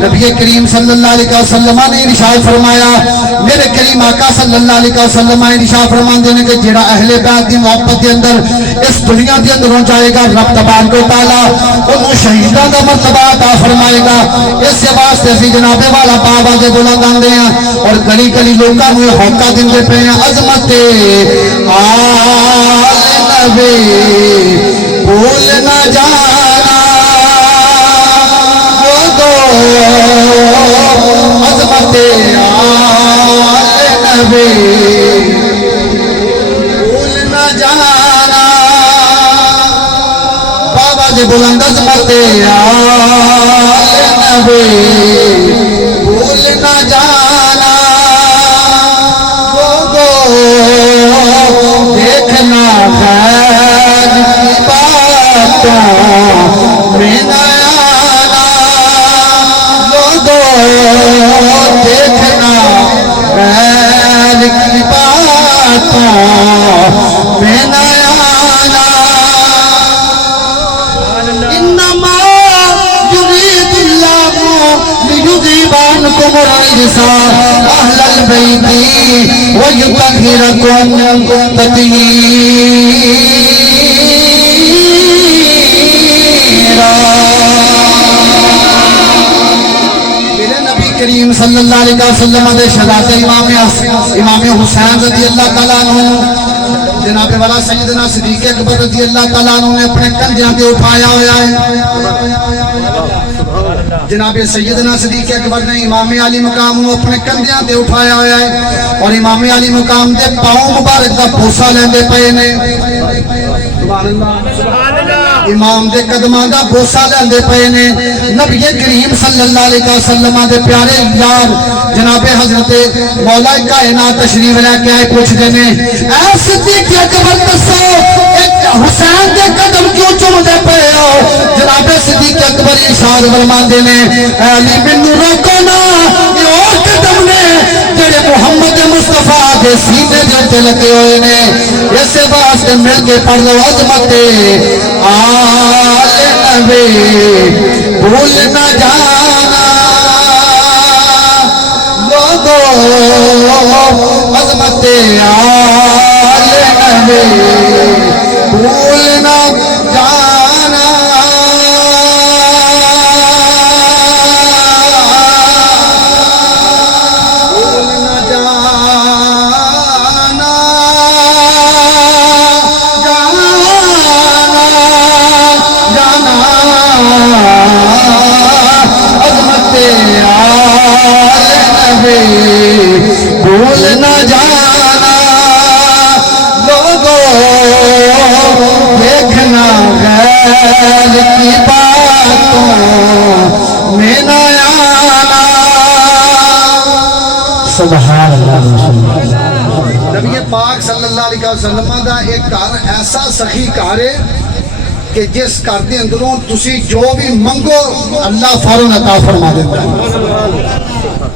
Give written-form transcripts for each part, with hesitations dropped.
نبی کریم صلی اللہ علیہ وسلم نے ارشاد فرمایا، میرے کریم آقا صلی اللہ علیہ وسلم نے ارشاد فرماندے نے کہ جڑا اہل بیت دی محبت دے اندر اس دنیا دے اندر ہو جائے گا، رب تبارک و تعالی انہوں شہیداں دا مرتبہ عطا فرمائے گا۔ اس واسطے اسی جناب والا آواز بلند آندے ہیں اور گلی گلی لوکاں نوں ہوکا دیندے پے ہیں، عظمت آل نبی بھول نہ جانا، عظمت آل نبی بھول نہ جانا، بابا جی بلند عظمت آل نبی بھول نہ جانا، دیکھنا غیر کی باتوں میں نہ دیکھنا غیر کی باتوں میں نہ آنا، انما یرید اللہ لیذھب عنکم الرجس اہل البیت ویطہرکم تطہیرا۔ کریم صلی اللہ علیہ وسلم دے شہزادے امام حسین رضی اللہ تعالیٰ عنہ جناب والا سیدنا صدیق اکبر رضی اللہ تعالیٰ عنہ نے اپنے کندھیاں پہ اٹھایا ہوا ہے۔ جناب سیدنا صدیق اکبر نے امام علی مقام کو اپنے کندھیاں پہ اٹھایا ہوا ہے اور امام علی مقام دے پاؤں مبارک دا بوسہ لیندے پئے نے، امام دے قدماں دا بوسہ لیندے پئے نے۔ نبی کریم صلی اللہ علیہ وسلم دے پیارے یار جناب حضرت مولا کائنات تشریف لے کے آئے پوچھ دینے، اے صدیق اکبر دسو حسین دے قدم کیوں چوم دے پئے ہو؟ جناب صدیق اکبر ارشاد فرماندے نے، اے علی مینوں روکو نا، یہ اور قدم نے جڑے محمد مصطفیٰ دے سینے دے تے لگے ہوئے نے، اس واسطے مل کے پڑھ لو عظمت آل نبی بھول نہ جانا، لوگو عظمت آل نبی بھول نہ جانا، بھول نہ جانا، جانا عظمت آل نبی بھول نہ جانا، لوگوں دیکھنا غیر کی باتوں میں نہ آنا۔ سبحان اللہ۔ نبی پاک صلی اللہ علیہ وسلم دا ایک گھر ایسا سخی گھر ہے کہ جس گھر دے اندروں تسی جو بھی منگو اللہ فوراً عطا فرما دیتا ہے۔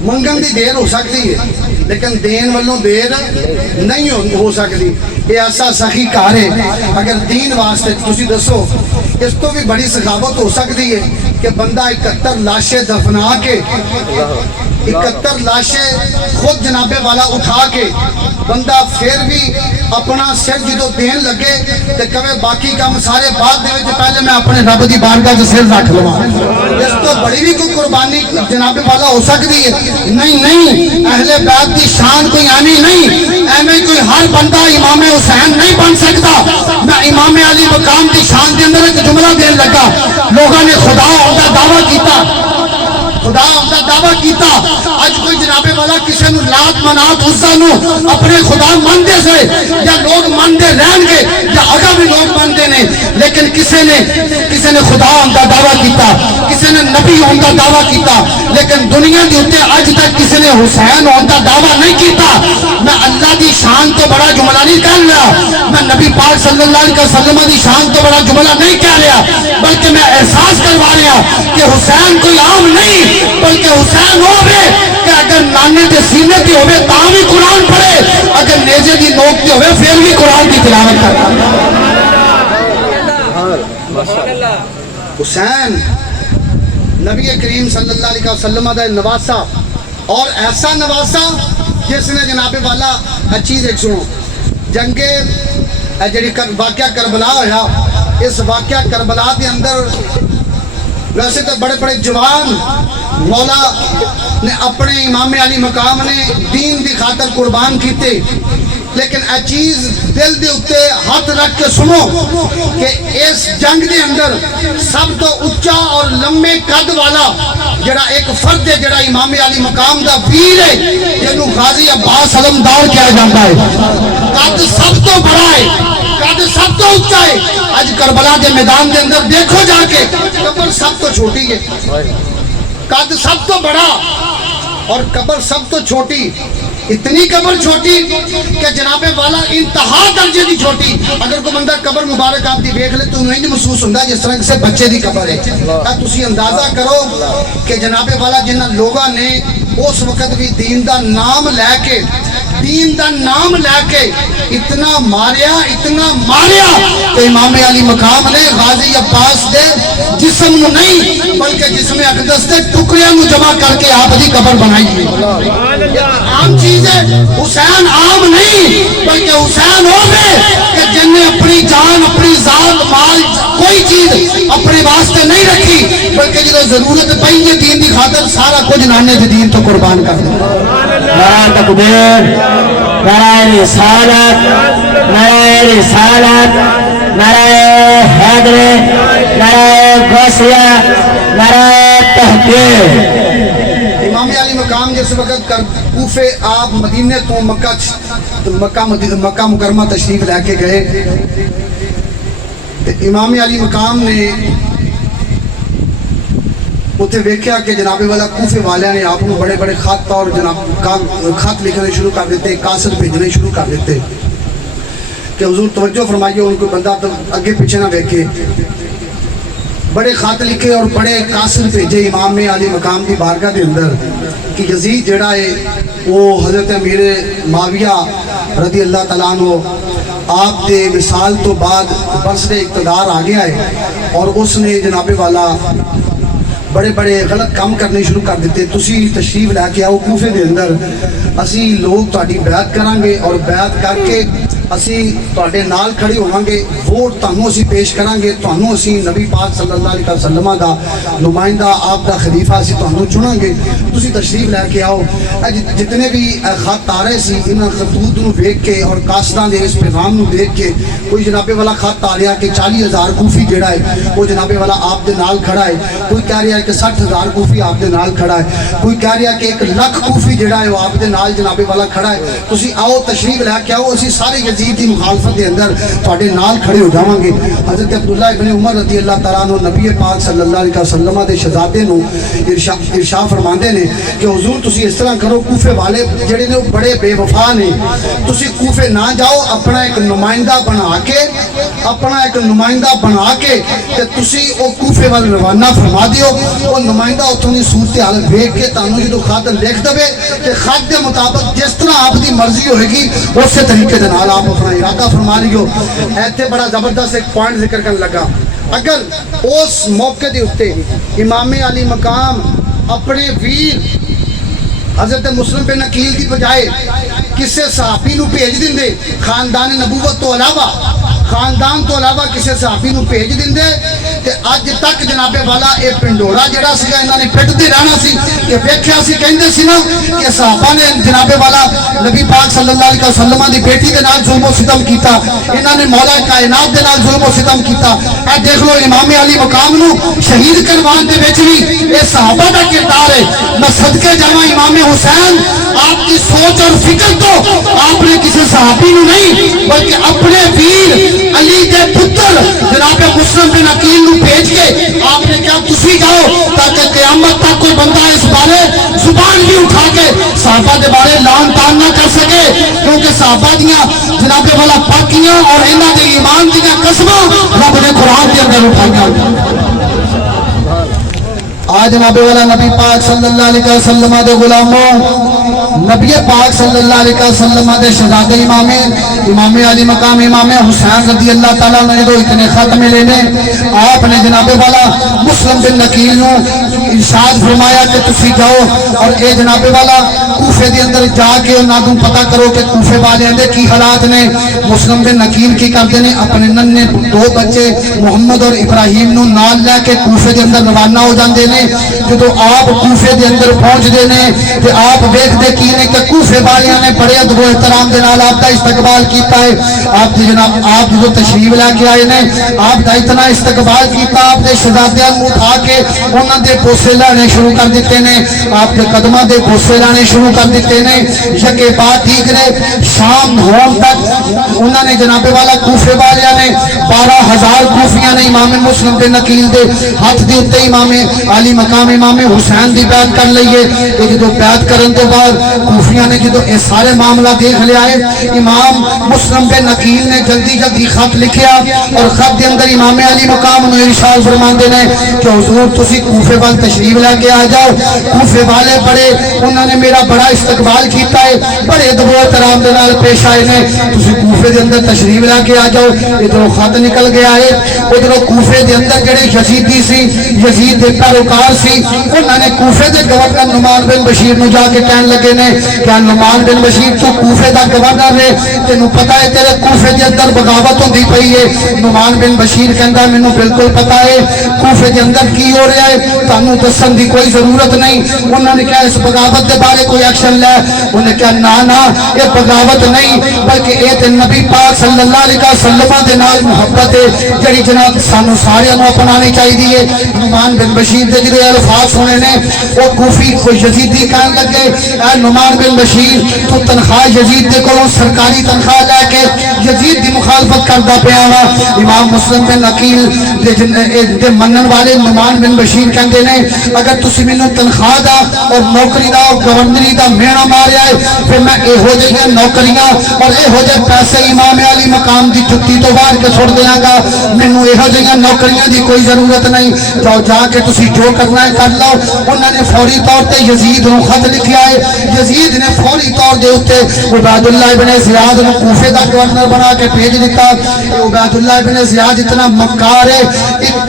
منگن دی دیر ہو سکتی ہے لیکن دین والوں دیر نہیں ہو سکتی۔ یہ ایسا سخی کار ہے، اگر دین واسطے تسی دسو اس تو بھی بڑی سخاوت ہو سکتی ہے کہ بندہ 71 لاشیں دفنا کے 71 لاشیں خود جناب والا اٹھا کے بندہ پھر بھی اپنا سر جدو دین لگے تو کبھی باقی کام سارے بعد دے وچ پہلے میں اپنے رب دی بارگاہ سے سر رکھ لواں، اس تو بڑی بھی کوئی قربانی جناب والا ہو سکتی ہے؟ نہیں، اہل بیت کی شان کوئی ایویں نہیں، ایویں کوئی ہر بندہ امام حسین نہیں بن سکتا۔ میں امام علی مقام کی شان کے اندر ایک جملہ دین لگا، لوگوں نے خدا ہوتا دعویٰ کیتا، خدا ہوتا دعویٰ کیتا، اج کوئی جناب والا کسی نو لات منات عزا نو اپنے خدا مانتے سے یا لوگ مانتے رہن گے یا اگا بھی لوگ مانتے نے، لیکن کسی نے خدا ہوتا دعویٰ کیتا، کسی نے نبی ہوتا دعویٰ کیتا، لیکن دنیا دی ہوتے اج تک کسی نے حسین ہوتا دعویٰ نہیں کیتا۔ میں اللہ دی شان تو بڑا جملہ نہیں کہہ رہا، میں نبی پاک صلی اللہ علیہ وسلم دی شان تو بڑا جملہ نہیں کہہ رہا، بلکہ میں احساس کروا رہا کہ حسین کوئی عام نہیں، بلکہ حسین ہوئے کہ اگر نانے دے سینے دی ہوئے تاں بھی قرآن پڑھے، اگر نیزے دی نوک دی ہوئے پھر بھی قرآن کی تلاوت کرتا۔ حسین نبی کریم صلی اللہ علیہ وسلم دا نواسا، اور ایسا نواسا جس نے جناب والا چیز ایک سنو، جنگ جڑی واقعہ کربلا ہویا، اس واقعہ کربلا کے اندر ویسے تو بڑے بڑے جوان مولا نے اپنے امام علی مقام نے دین دی خاطر قربان کیتے، لیکن اے چیز دل دے اتے ہاتھ رکھ کے سنو کہ اس جنگ دے اندر سب تو اچھا اور لمبے قد والا جڑا ایک فرد ہے، جڑا امام علی مقام دا ویر ہے، جنہوں غازی عباس علمدار کیا جاتا ہے، قد سب تو بڑا ہے، قد سب تو اچھا ہے۔ آج کربلا کے میدان دے اندر دیکھو جا کے، قبر سب تو چھوٹی ہے، قد سب تو بڑا اور قبر سب تو چھوٹی، اتنی قبر چھوٹی کہ جناب والا انتہا درجے دی چھوٹی۔ اگر کوئی بندہ قبر مبارک آپ دی دیکھ لے تو انہیں نہیں محسوس ہوتا جس طرح کسی بچے دی قبر ہے۔ تسی اندازہ کرو کہ جناب والا جنہ لوگاں نے اس وقت بھی دین دا نام لے کے اتنا ماریا کہ امام علی مقام نے غازی عباس دے جسم نو نہیں بلکہ جسم اقدس دے ٹکڑیاں نو جمع کر کے آپ دی قبر بنائی ہے۔ عام چیز ہے، حسین عام نہیں بلکہ حسین ہوگے کہ جن نے اپنی جان، اپنی ذات، مال، کوئی چیز اپنے واسطے نہیں رکھی بلکہ جدو ضرورت پئی ہے دین دی خاطر سارا کچھ نانے دے دین تو قربان کر دیا۔ نعرہ تکبیر، نعرہ رسالت، نعرہ رسالت، نعرہ حیدر، نعرہ غوثیہ، نعرہ تحقیر۔ امام علی مقام جس وقت کوفے آپ مدینے تو مکہ مکرمہ تشریف لے کے گئے، امام علی مقام نے اتنے ویکھیا کہ جناب والا کوفے والے نے آپ بڑے بڑے خط اور جناب خط لکھنے شروع کر دیتے، قاصد بھیجنے شروع کر دیتے کہ حضور توجہ فرمائیے ان کو بندہ تو اگے پیچھے نہ دیکھے۔ بڑے خط لکھے اور بڑے قاصد بھیجے امام علی مقام کی بارگاہ دے اندر کہ یزید جڑا ہے وہ حضرت امیر معاویہ رضی اللہ تعالیٰ عنہ آپ دے وصال تو بعد برسر اقتدار آ گیا ہے اور اس نے جناب والا بڑے بڑے غلط کام کرنے شروع کر دیتے، تسی تشریف لے کے آؤ کوفے دے اندر، اسی لوگ تہاڈی بیعت کریں گے اور بیعت کر کے اسی تہاڈے نال کھڑے ہوواں گے، ووٹ تانوں اسی پیش کریں گے، تانوں اسی نبی پاک صلی اللہ علیہ وسلم دا نمائندہ آپ دا خلیفہ اسی تانوں چنیں گے، تسی تشریف لے کے آؤ۔ جتنے بھی خط آ رہے سی انہاں خطوط نو دیکھ کے اور قاصداں دے اس پیغام نو دیکھ کے کوئی جناب والا خط آ رہا کہ 40,000 کوفی جڑا ہے وہ جناب والا آپ دے نال کھڑا ہے، کوئی کہہ رہا ہے کہ 60,000 کوفی آپ دے نال کھڑا ہے، کوئی کہہ رہا ہے کہ 1,00,000 کوفی جڑا ہے وہ آپ دے نال جناب والا کھڑا ہے، تسی آؤ تشریف لے کے آؤ، اسی سارے یزید دی مخالفت دے اندر تواڈے نال کھڑے ہو جاواں گے۔ حضرت عبداللہ ابن عمر رضی اللہ تعالیٰ عنہ نبی پاک صلی اللہ علیہ وسلم دے شہزادے نو ارشاد فرماندے نے کہ حضور تسی اس طرح کرو، کوفے والے جڑے نے بڑے بے وفا نے، تسی کوفے نہ جاؤ، اپنا ایک نمائندہ بنا کے تے تسی او کوفے وال روانہ فرما دیو، وہ نمائندہ اتوں دی صورتحال ویکھ کے تانوں جدوں خط لکھ دے تے خط دے مطابق جس طرح آپ دی مرضی ہوئے گی اسی طریقے دے نال آپ اپنا ارادہ فرما لیو۔ ایتھے بڑا زبردست ایک پوائنٹ ذکر کرن لگا، اگر اس موقع دے اتے امام علی مقام اپنے ویر حضرت مسلم بن عقیل کی بجائے کسے صحابی نو بھیج دیندے، خاندان نبوت تو علاوہ کسے صحابی نو بھیج دیندے تے اج تک جناب والا اے پنڈورا جڑا سیگا انہاں نے پٹدے رہنا سی کہ ویکھیا سی کہندے سی نا کہ صحابہ نے جناب والا نبی پاک صلی اللہ علیہ وسلم دی بیٹی دے نال ظلم و ستم کیتا، انہاں نے مولا کائنات دے نال ظلم و ستم کیتا۔ اے دیکھ لو امام علی مقام نو شہید کروان دے وچ وی اے صحابہ دا کردار ہے۔ میں صدقے جاواں امام حسین آپ کی سوچ اور فکر تو آپ نے کسی صحابی نو نہیں بلکہ اپنے ویر علی دے پتر جناب مسلم بن عقیل نو بھیج کے آپ نے کیا تسی جاؤ تاکہ قیامت تک کوئی بندہ اس بارے زبان بھی اٹھا کے صحابہ دے بارے لان تان نہ کر سکے، کیونکہ صحابہ دیاں جناب والا پاکیاں اور انہاں دے ایمان دیاں قسماں رب نے قرآن دے اندر اٹھائیاں۔ آج جناب والا نبی پاک صلی اللہ علیہ وسلم دے غلاموں نبی پاک صلی اللہ علیہ وسلم دے شہزادے امام علی مقام امام حسین رضی اللہ تعالیٰ نے جو اتنے خط ملے نے آپ نے جناب والا مسلم بن نقیل نو ارشاد فرمایا کہ تسی جاؤ اور اے جناب والا کوفے دے اندر جا کے انہاں کو پتہ کرو کہ کوفے والے دے کی حالات نے۔ مسلم بن نقیل کی کرتے نے اپنے ننے دو بچے محمد اور ابراہیم نو نال لے کے کوفے دے اندر روانہ ہو جاندے نے۔ جدو آپ کوفے دے اندر پہنچ دے نے تے آپ دیکھ دے کی نے کہ کوفے والیاں نے بڑے ادب و احترام دے نال آپ دا استقبال کیتا ہے۔ آپ دی جناب آپ جو تشریف لے کے آئے نے آپ دا اتنا استقبال کیتا، آپ دے شہزادیاں نو اٹھا کے انہاں دے بوسے لانے شروع کر دیتے نے، آپ دے قدماں دے بوسے لانے شروع کر دیتے نے۔ یکے بعد دیگرے شام ہون تک انہاں نے جناب والا کوفے والیاں نے 12,000 کوفیاں نے امام مسلم بن نقیل دے ہاتھ دے اوتے امام علی مقام امام حسین دی بیعت کر لئیے۔ جدو بیعت کرن تو بعد کوفیاں نے جدو اے سارے معاملہ دیکھ لیا ہے، امام مسلم بن نقیل نے جلدی جلدی خط لکھیا اور خط دے اندر امام علی مقام نے ارشاد فرماندے نے کہ حضور تسی کوفے وال تشریف لے کے آ جاؤ۔ کوفے والے بڑے انہوں نے میرا بڑا استقبال کیتا ہے، بڑے ادب و احترام دے نال پیش آئے نے، تسی کوفے دے اندر تشریف لے کے آ جاؤ۔ ادھروں خط نکل گیا ہے، ادھروں کوفے دے اندر جڑے یزیدی سی یزید دے پیروکار سی انہوں نے کوفے دے گورنر نعمان بن بشیر نو جا کے کہن لگے نے کہ نعمان بن بشیر تو کوفے دا گورنر ہے، تینوں پتہ ہے تیرے کوفے دے اندر بغاوت ہوندی پئی ہے۔ نعمان بن بشیر کہندا مینوں بالکل پتہ ہے کوفے دے اندر کی ہو رہا ہے، تانوں دسن دی کوئی ضرورت نہیں۔ انہوں نے کہا اس بغاوت دے بارے کوئی ایکشن لے، انہوں نے کہا نا یہ بغاوت نہیں بلکہ اے تے نبی پاک صلی اللہ علیہ وسلم دے نال محبت ہے جڑی جناب سانو سارے نو اپنانی چاہیے۔ نعمان بن بشیر دے جڑے الفاظ سنے نے وہ کوفی کو یزیدی کہن لگے اے نعمان بن بشیر تو تنخواہ یزید دے کولوں سرکاری تنخواہ لے کے یزید دی مخالفت کردا پیا وا۔ امام مسلم بن نقیل دے منن والے نعمان بن بشیر کہندے نے اگر تسی مینوں تنخواہ دا اور نوکری دا اور گورنری دا مینا ماریا ہے پھر میں ایہو جہیاں نوکریاں اور ایہو جے پیسے امام علی مقام دی جُتی تو باہر کے چھوڑ دیاں گا، مینوں ایہو جہیاں نوکریاں دی کوئی ضرورت نہیں، جاؤ جا کے تسی جو کرنا ہے کر لو۔ انہوں نے فوری طور تے یزید نو خط لکھیا ہے، یزید نے فوری طور دے اوتے عبید اللہ ابن زیاد نو کوفے دا گورنر بنا کے بھیج دیتا۔ عبید اللہ ابن زیاد اتنا مکار ہے،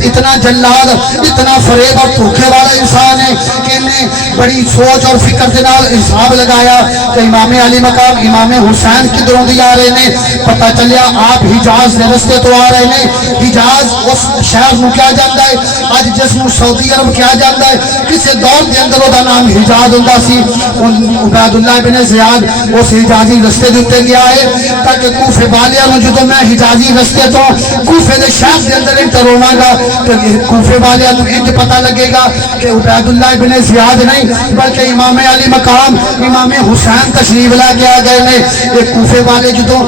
اتنا جلاد، اتنا فریب اور دھوکے والا انسان ہے کہ انہیں بڑی سوچ اور فکر دے نال حساب لگایا کہ امام علی مقام امام حسین کدھروں دی آ رہے نے۔ پتہ چلیا آپ حجاز دے رستے تو آ رہے نے۔ حجاز اس شہر نو کیا جاندا ہے اج جس نو سعودی عرب کیا جاندا ہے، کسے دور دے اندر دا نام حجاز ہوندا سی۔ عبید اللہ ابن زیاد اس حجازی رستے دے اوتے گیا ہے تاکہ کوفے والیاں نو جدوں میں حجازی رستے تو کوفے دے شہر دے اندر انٹر ہوواں گا تو کوفے والیاں نو انج پتہ لگے گا کہ عبید اللہ ابن زیاد نہیں بلکہ امام علی مقام امام حسین تشریف لے کے آ گئے نے۔ یہ کوفے والے جدوں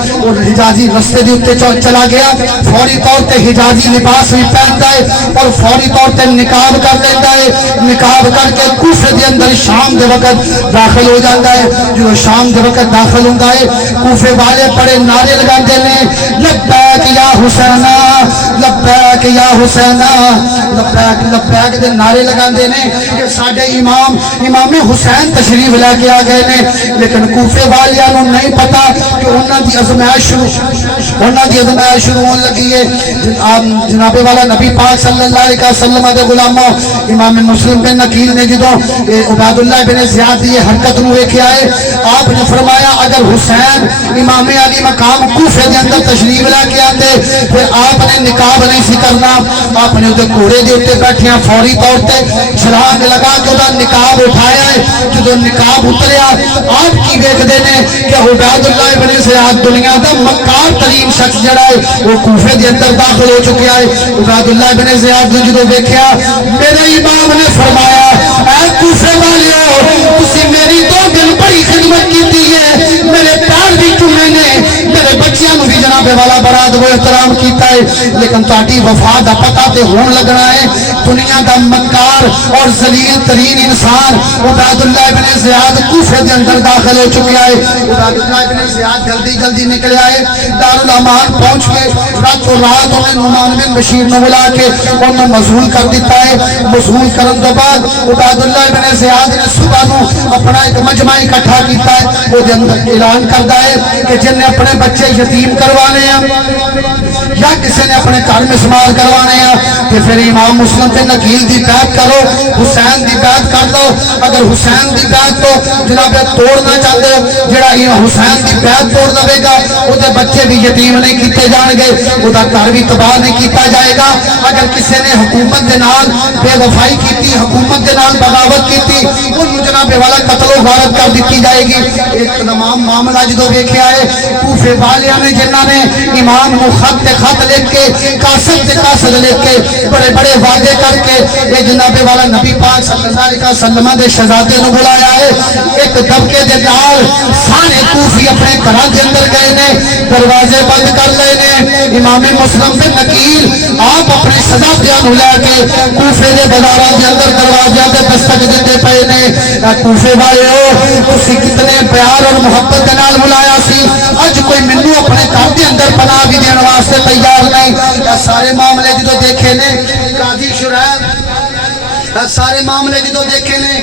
حجازی رستے دے اوتے چلا گیا فوری طور تے حجازی لباس بھی پہنتا ہے اور فوری طور تے نقاب کر لیتا ہے، نقاب کر کے کوفے دے اندر شام دے وقت داخل ہو جاتا ہے۔ جو شام دے وقت داخل ہوتا ہے کوفے والے بڑے نعرے لگاتے ہیں لبیک یا حسینہ لبیک یا حسینہ، لبیک لبیک دے نعرے لگاتے ہیں کہ ساڈے امام حسین تشریف لے کے آ گئے نے۔ لیکن کوفے والیاں نو نہیں پتا کہ انہاں دی ازمائش شروع ہون لگی ہے۔ جناب والا نبی پاک صلی اللہ علیہ وسلم دے غلاموں امام مسلم بن نقیل نے جدوں عبید اللہ بن زیاد دی حرکت نو ویکھیا ہے آپ نے فرمایا اگر حسین امام علی مقام کوفے دے اندر تشریف لے کے آتے پھر آپ نے نقاب نہیں سی کرنا، آپ نے اودے گھوڑے دے اوتے بیٹھیاں فوری طور تے چھلانگ لگا کے اودہ نقاب اٹھایا ہے۔ جدوں نقاب اتریا آپ کی ویکھدے نے کہ عبید اللہ بن زیاد دنیا دا مکار ترین شخص جڑا ہے وہ کوفے دے اندر داخل ہو چکا ہے۔ عبید اللہ بن زیاد نے جدوں ویکھیا میرے امام نے فرمایا اے کوفے والیو تسی میری 2 دن بڑی خدمت کیتی ہے، میرے پیر بھی چومے نے، میرے بچیاں نو بھی جناب والا بڑا ادب و احترام کیتا ہے لیکن تہاڈی وفا دا پتہ تے ہون لگنا ہے دنیا دا مکار اور ذلیل ترین انسان عبید اللہ بن زیاد کوفے دے اندر داخل ہو چکا ہے عبید اللہ بن زیاد جلدی نکلیا ہے دارالامان پہنچ کے راتوں رات انہیں نعمان بن بشیر نے بلا کے انہوں مظہول کر دیتا ہے مظہول کرن دے بعد عبید اللہ بن زیاد نے صبح نو اپنا ایک مجمع اکٹھا کیتا ہے وہ دے اندر اعلان کردا ہے کہ جن نے اپنے بچے یتیم کروانے ہیں یا کسی نے اپنے گھر مسمار کروانے ہیں کہ پھر امام مسلم تے نکیل دی بیعت کرو حسین دی بیعت کر لو اگر حسین دی بیعت تو جناب توڑنا چاہتے ہو جڑا حسین دی بیعت توڑ دے گا وہ دے بچے بھی یتیم نہیں کیتے جان گے وہ دا گھر بھی تباہ نہیں کیتا جائے گا اگر کسی نے حکومت دے نال بے وفائی کیتی حکومت دے نال بغاوت کیتی وہ جناب والا قتل و غارت کر دیتی جائے گی ایک تمام معاملہ جدو دیکھا ہے کوفے والیاں نے جنہاں نے امام نو خط لکھ کے قاصد لکھ کے بڑے بڑے وعدے کر کے یہ جناب والا نبی پاک صلی اللہ علیہ وسلم دے شہزادے نو بلایا ہے ایک دبکے دے نال سارے کوفی اپنے گھراں دے اندر گئے نے دروازے بند کر لے نے امام مسلم بن نکیل آپ اپنے شہزادیاں نو لے کے کوفے دے بازاراں دے اندر دروازیاں تے دستک دیندے پئے نے کوفے والےو تسی کتنے پیار اور محبت دے نال بلایا سی اج کوئی مینوں اپنے گھر دے اندر پناہ بھی دین واسطے تیار نہیں سارے معاملے جدو دیکھے نے قاضی شریح سارے معاملے جدو دیکھے نے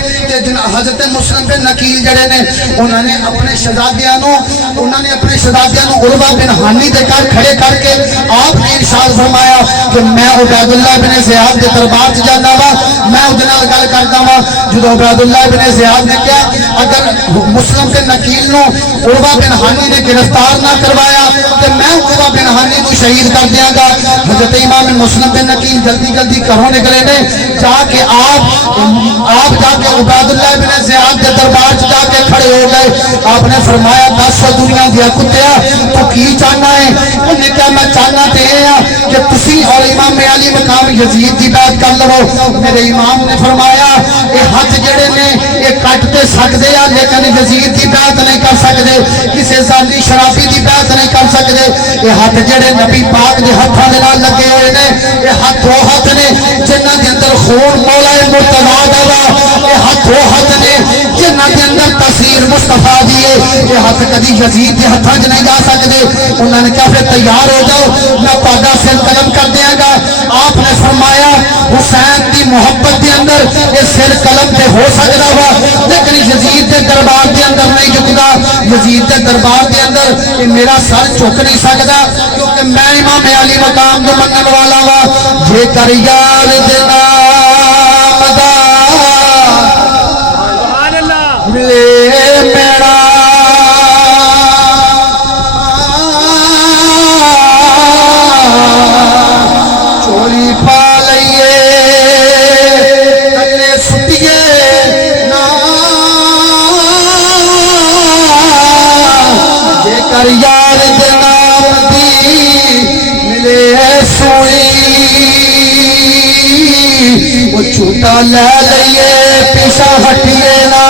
حضرت مسلم بن نکیل جڑے نے انہوں نے اپنے شہزادیاں نو عروہ بن حانی دے گھر کھڑے کر کے آپ نے ارشاد فرمایا کہ میں عبید اللہ بن زیاد دے دربار سے جانا وا میں اودے نال گل کردا وا جدو عبید اللہ بن زیاد نے کہا اگر مسلم بن نکیل نو عروہ بن حانی نے گرفتار نہ کروایا تو میں عروہ بن حانی نو شہید کر دیاں گا حضرت امام مسلم بن نکیل جلدی گھروں نکلے نے جا کے آپ جا کے عبید اللہ بن زیاد کے دربار جا کے کھڑے ہو گئے آپ نے فرمایا دس دنیا دیا کتیا تو کی چاہنا ہے انہیں کہا میں چاہنا تے ہیں کہ تسی اور امام علی مقام یزید دی بیعت کر لو میرے امام نے فرمایا یہ ہاتھ جڑے نے یہ کٹتے سکتے ہیں لیکن یزید دی بیعت نہیں کر سکتے کسی ذاتی شرابی دی بیعت نہیں کر سکتے یہ ہاتھ جڑے نبی پاک دے ہاتھاں دے نال لگے ہوئے نے یہ ہاتھ وہ ہاتھ نے جنہاں دے اندر خون مولا مرتضیٰ دا یہ ہاتھ وہ ہاتھ نے جنہاں دے اندر تاثیر مصطفیٰ دیے یہ ہاتھ کدی یزید دے ہاتھاں وچ نہیں جا سکتے انہوں نے کہا پھر تیار ہو جاؤ میں تہاڈا سر قلم کر دیاں گا آپ نے فرمایا حسین دی محبت دے اندر یہ سر قلم تے ہو سکدا وا لیکن یزید دے دربار دے اندر نہیں جھکدا یزید دے دربار دے اندر یہ میرا سر جھک نہیں سکدا کیونکہ میں امام علی مقام دا منن والا وا جے کر یار دے نام دا ملے میرا چوری پا لئیے کلے سٹیے نا جے کر یار دے نام دی ملے سوئی وہ چھوٹا لے لئیے پیشہ ہٹیے نا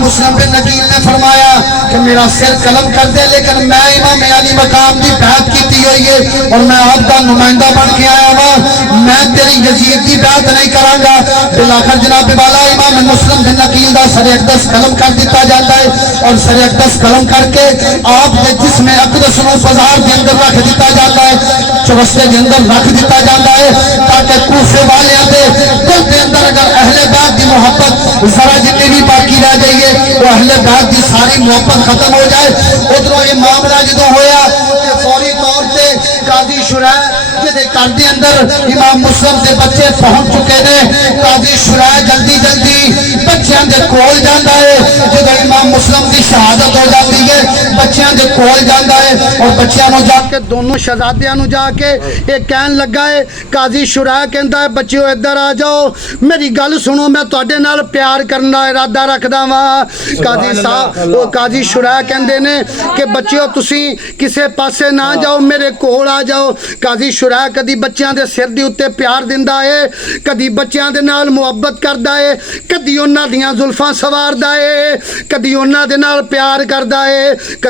مسلم بن نکیل نے فرمایا کہ میرا سر قلم کر دے لیکن میں امام علی مقام دی بیعت کیتی ہوئی ہے اور میں آپ کا نمائندہ بن کے آیا ہوا میں تیری یزید دی بیعت نہیں کراں گا بلاخر جناب والا امام مسلم بن نکیل دا سر اقدس قلم کر دیتا جاتا ہے اور سر اقدس قلم کر کے آپ کے جسم اقدس نو بازار دے اندر رکھ دیتا جاتا ہے چوستے دے اندر رکھ دیتا جاتا ہے تاکہ کوفے والیاں دے دل دے اندر اگر اہل بیت دی محبت ذرا جتنی بھی باقی رہ گئی ہے وہ اہل بیت دی ساری محبت ختم ہو جائے ادھروں یہ معاملہ جدو ہویا کہ فوری طور سے قاضی شریح جدے گھر دے اندر امام مسلم دے بچے پہنچ چکے نے قاضی شریح جلدی بچیاں دے کول جاندا ہے جدو امام مسلم دی شہادت ہو جاتی ہے بچیاں دے کول جاندا ہے اور بچیاں نو جا کے دونوں شہزادیاں نو جا کے ایک کہن لگا ہے قاضی شریح کہندا ہے بچیو ادھر آ جاؤ میری گل سنو میں تواڈے نال پیار کرن دا ارادہ رکھدا واں قاضی صاحب وہ قاضی شریح کہندے نے کہ بچیو تسی کسے پاسے نہ جاؤ میرے کول آ جاؤ قاضی شریح کدی بچیاں دے سر دی اُتے پیار دیندا ہے کدی بچیاں دے نال محبت کردا ہے کدی انہاں دیاں زلفاں سواردا ہے کدی انہاں دے نال پیار کردا ہے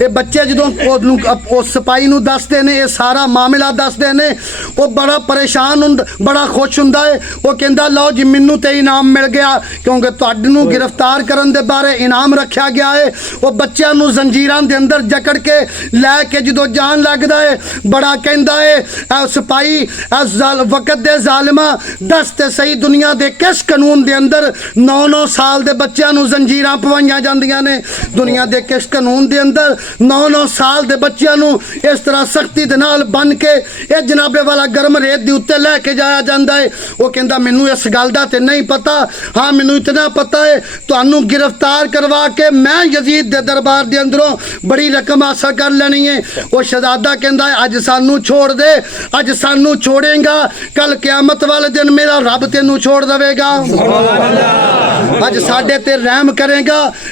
ਇਹ ਬੱਚੇ ਜਦੋਂ ਉਹ ਸਿਪਾਹੀ ਨੂੰ ਦੱਸਦੇ ਨੇ ਇਹ ਸਾਰਾ ਮਾਮਲਾ ਦੱਸਦੇ ਨੇ ਉਹ ਬੜਾ ਪਰੇਸ਼ਾਨ ਹੁੰਦਾ ਬੜਾ ਖੁਸ਼ ਹੁੰਦਾ ਹੈ ਉਹ ਕਹਿੰਦਾ ਲਓ ਜੀ ਮੈਨੂੰ ਤੇ ਇਨਾਮ ਮਿਲ ਗਿਆ ਕਿਉਂਕਿ ਤੁਹਾਨੂੰ ਗ੍ਰਿਫਤਾਰ ਕਰਨ ਦੇ ਬਾਰੇ ਇਨਾਮ ਰੱਖਿਆ ਗਿਆ ਹੈ ਉਹ ਬੱਚਿਆਂ ਨੂੰ ਜ਼ੰਜੀਰਾਂ ਦੇ ਅੰਦਰ ਜਕੜ ਕੇ ਲੈ ਕੇ ਜਦੋਂ ਜਾਣ ਲੱਗਦਾ ਹੈ ਬੜਾ ਕਹਿੰਦਾ ਹੈ ਐ ਸਿਪਾਹੀ ਵਕਤ ਦੇ ਜ਼ਾਲਿਮਾ ਦੱਸ ਤੇ ਸਹੀ ਦੁਨੀਆ ਦੇ ਕਿਸ ਕਾਨੂੰਨ ਦੇ ਅੰਦਰ 9-9 ਸਾਲ ਦੇ ਬੱਚਿਆਂ ਨੂੰ ਜ਼ੰਜੀਰਾਂ ਪਵਾਈਆਂ ਜਾਂਦੀਆਂ ਨੇ ਦੁਨੀਆ ਦੇ ਕਿਸ ਕਾਨੂੰਨ ਦੇ ਅੰਦਰ 9-9 ਸਾਲ ਦੇ ਬੱਚਿਆਂ ਨੂੰ ਇਸ ਤਰ੍ਹਾਂ ਸਖਤੀ ਦੇ ਨਾਲ ਬੰਨ ਕੇ ਇਹ ਜਨਾਬੇ ਵਾਲਾ ਗਰਮ ਰੇਤ ਦੇ ਉੱਤੇ ਲੈ ਕੇ ਜਾਇਆ ਜਾਂਦਾ ਹੈ ਉਹ ਕਹਿੰਦਾ ਮੈਨੂੰ ਇਸ ਗੱਲ ਦਾ ਤੇ ਨਹੀਂ ਪਤਾ ਹਾਂ ਮੈਨੂੰ ਇਤਨਾ ਪਤਾ ਹੈ ਤੁਹਾਨੂੰ ਗ੍ਰਿਫਤਾਰ ਕਰਵਾ ਕੇ ਮੈਂ ਯਜ਼ੀਦ ਦੇ ਦਰਬਾਰ ਦੇ ਅੰਦਰੋਂ ਬੜੀ ਰਕਮ ਹਾਸਲ ਕਰ ਲੈਣੀ ਹੈ ਉਹ ਸ਼ਹਜ਼ਾਦਾ ਕਹਿੰਦਾ ਹੈ ਅੱਜ ਸਾਨੂੰ ਛੋੜ ਦੇ ਅੱਜ ਸਾਨੂੰ ਛੋੜੇਗਾ ਕੱਲ ਕਿਆਮਤ ਵਾਲੇ ਦਿਨ ਮੇਰਾ ਰੱਬ ਤੈਨੂੰ ਛੋੜ ਦੇਵੇਗਾ ਅੱਜ ਸਾਡੇ ਤੇ ਰਹਿਮ ਕਰੇਗਾ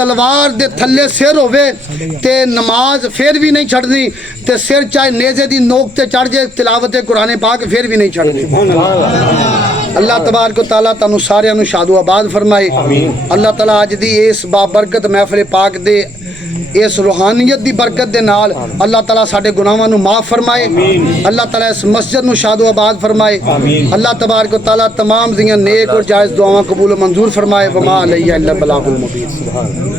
تلوار دے تھلے سر ہوئے تے نماز پھر بھی نہیں چھڑنی تے سر چاہے نیزے دی نوک تے چڑھ جائے تلاوت قرآن پاک پھر بھی نہیں چھڑنی اللہ تبارک و تعالیٰ تانوں سارے انو شاد و آباد فرمائے اللہ تعالیٰ آج دی اس بابرکت محفل پاک دے اس روحانیت دی برکت دے نال اللہ تعالیٰ ساڑے گناہاں نو معاف فرمائے اللہ تعالیٰ اس مسجد نو شاد و آباد فرمائے اللہ تبارک و تعالیٰ تمام دیاں نیک اور جائز دعاواں قبول و منظور فرمائے وما علیہ الا البلاغ المبین